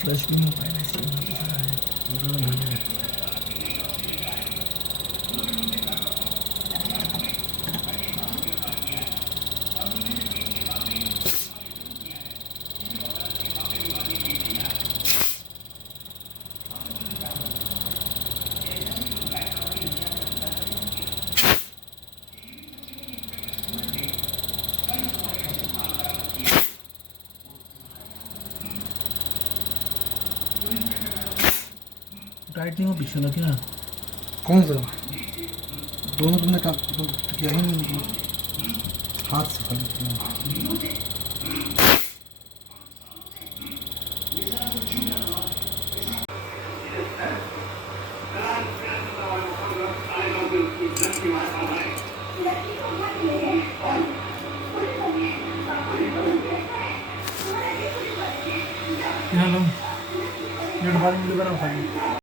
फ्लश भी नहीं हो पाएगा इसलिए वहाँ पे खड़ा है। टाइट नहीं हो पीछे ना क्या? कौन सा? दोनों तुमने किया ही नहीं, हाथ से खाली किया। यहाँ लो, ये डब्बा मुझे बना खाली।